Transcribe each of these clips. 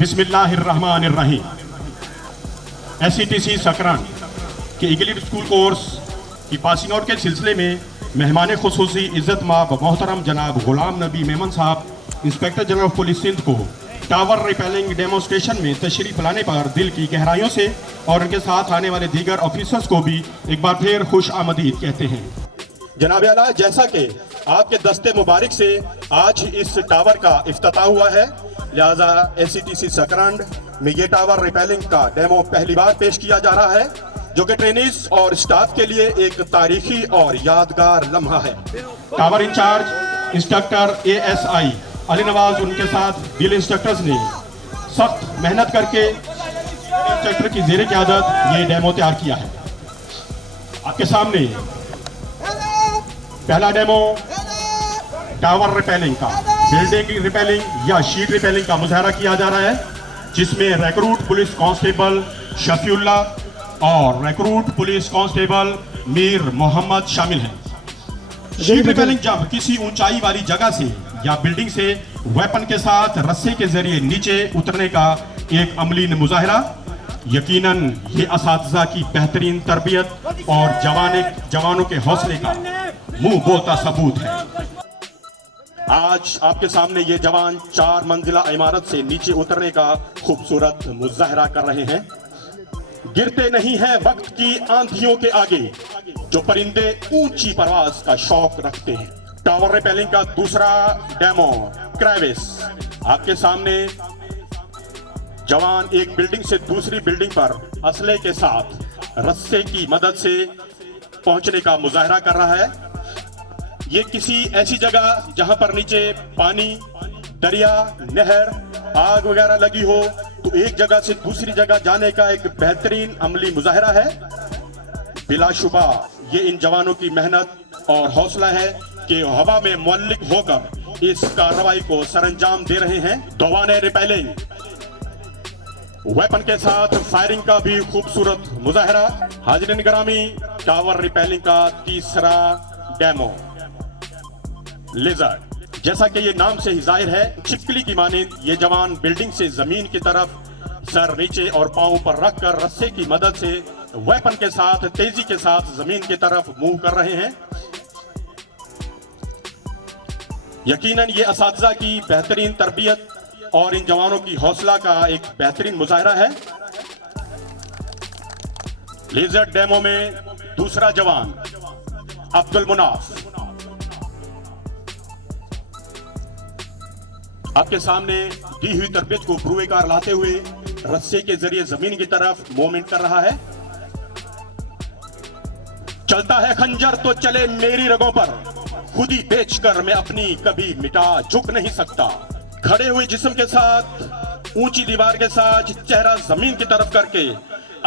बिस्मिल्लाहिर्रहमानिर्रहीम। SCTC सकरान के इगलिड school course की पासिंग आउट के सिलसिले में मेहमान खुसूसी इज़्ज़त माब मोहतरम जनाब गुलाम नबी मेमन साहब, inspector general of police Sindh को टावर रिपेलिंग डेमोन्स्ट्रेशन में तशरीफ लाने पर दिल की गहराइयों से और उनके साथ आने वाले दीगर ऑफिसर्स को भी एक बार फिर खुश आमदीद कहते हैं। जनाब आला, जैसा कि आपके दस्ते मुबारक से आज इस टावर का इफ्तिताह हुआ है, लिहाजा SCTC सकरान में ये टावर रिपेलिंग का डेमो पहली बार पेश किया जा रहा है, जो कि ट्रेनीज और स्टाफ के लिए एक तारीखी और यादगार लम्हा है। Tower incharge instructor ASI Ali Nawaz, उनके साथ ड्रिल इंस्ट्रक्टर्स ने सख्त मेहनत करके इंस्ट्रक्टर की ज़ेरे क़यादत ये डेमो तैयार किया है। आपके सामने पहला डेमो टावर रिपेलिंग का, बिल्डिंग रिपेलिंग या शीट रिपेलिंग का मुजाहरा किया जा रहा है, जिसमें रिक्रूट पुलिस कांस्टेबल शफीउल्ला और recruit police constable Mir Mohammad शामिल हैं। शीट रिपेलिंग जब किसी ऊंचाई वाली जगह से या बिल्डिंग से वेपन के साथ रस्से के जरिए नीचे उतरने का एक अमली मुजाहरा, यकीनन ये असातिज़ा की बेहतरीन तरबियत और जवानों के हौसले का मुंह बोलता सबूत है। आज आपके सामने ये जवान 4 मंजिला इमारत से नीचे उतरने का खूबसूरत मुजाहरा कर रहे हैं। गिरते नहीं हैं वक्त की आंधियों के आगे जो परिंदे ऊंची परवाज का शौक रखते हैं। टावर रिपेलिंग का दूसरा डेमो क्रेविस। आपके सामने जवान एक बिल्डिंग से दूसरी बिल्डिंग पर असले के साथ रस्से की मदद से पहुंचने का मुजाहरा कर रहा है। ये किसी ऐसी जगह जहां पर नीचे पानी, दरिया, नहर, आग वगैरह लगी हो, तो एक जगह से दूसरी जगह जाने का एक बेहतरीन अमली मुजाहरा है। बिलाशुबा ये इन जवानों की मेहनत और हौसला है कि हवा में मुअल्लिक होकर इस कार्रवाई को सरअंजाम दे रहे हैं। दौवाने रिपेलिंग वेपन के साथ फायरिंग का भी खूबसूरत मुजाहरा। हाज़रीन गिरामी, टावर रिपेलिंग का तीसरा डेमो लिजर्ड। जैसा कि ये नाम से ही जाहिर है, छिपकली की मानिंद ये जवान बिल्डिंग से जमीन की तरफ सर नीचे और पांव पर रखकर रस्से की मदद से वेपन के साथ तेजी के साथ जमीन की तरफ मूव कर रहे हैं। यकीनन ये असातिज़ा की बेहतरीन तरबियत और इन जवानों की हौसला का एक बेहतरीन मुजाहरा है। लिजर्ड डेमो में दूसरा जवान अब्दुल मुनाफ आपके सामने दी हुई तरबियत को बुरुएकार लाते हुए रस्से के जरिए जमीन की तरफ मूवमेंट कर रहा है। चलता है खंजर तो चले मेरी रगों पर, खुद ही बेचकर मैं अपनी कभी मिटा झुक नहीं सकता। खड़े हुए जिस्म के साथ ऊंची दीवार के साथ चेहरा जमीन की तरफ करके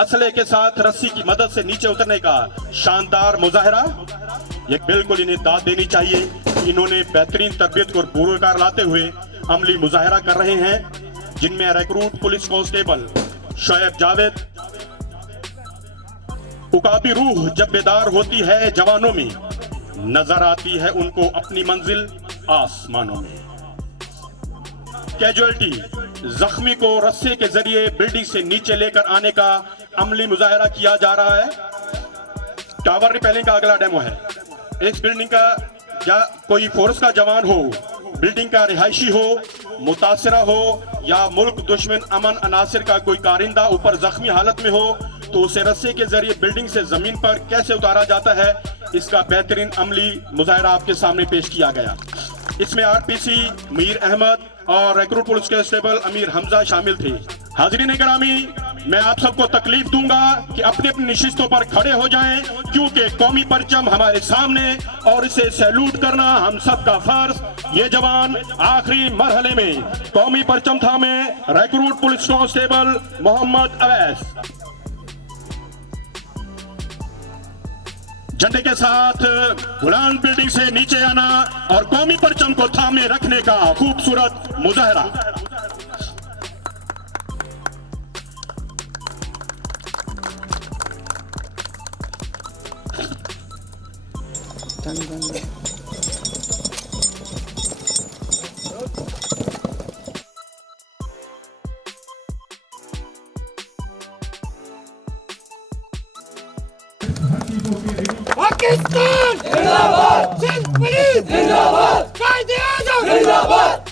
असले के साथ रस्सी की मदद से नीचे उतरने का शानदार मुजाहरा। ये बिल्कुल इन्हें दाद देनी चाहिए, इन्होंने बेहतरीन तरबियत को बुरुएकार लाते हुए अमली मुजाहरा कर रहे हैं, जिनमें recruit police constable Shoaib Javed. उकाबी रूह जब बेदार होती है जवानों में, नजर आती है उनको अपनी मंजिल आसमानों में। कैजुअलिटी जख्मी को रस्से के जरिए बिल्डिंग से नीचे लेकर आने का अमली मुजाहरा किया जा रहा है। टावर रिपेलिंग का अगला डेमो है। इस बिल्डिंग का या कोई फोर्स का जवान हो, बिल्डिंग का रिहायशी हो, मुतासिरा हो या मुल्क दुश्मन अमन अनासिर का कोई कारिंदा ऊपर जख्मी हालत में हो, तो उसे रस्से के जरिए बिल्डिंग से जमीन पर कैसे उतारा जाता है, इसका बेहतरीन अमली मुजाहरा आपके सामने पेश किया गया। इसमें RPC मीर अहमद और recruit police constable Amir Hamza शामिल थे। हाज़रीन गिरामी, मैं आप सबको तकलीफ दूंगा कि अपनी अपनी निशिस्तों पर खड़े हो जाएं, क्योंकि कौमी परचम हमारे सामने और इसे सैल्यूट करना हम सबका फर्ज। ये जवान आखिरी मरहले में कौमी परचम थामे recruit police constable Mohammad Awais झंडे के साथ बुलंद बिल्डिंग से नीचे आना और कौमी परचम को थामे रखने का खूबसूरत मुजाहरा। पाकिस्तान जिंदाबाद, सिंध पुलिस जिंदाबाद, कायदे आज़म जिंदाबाद,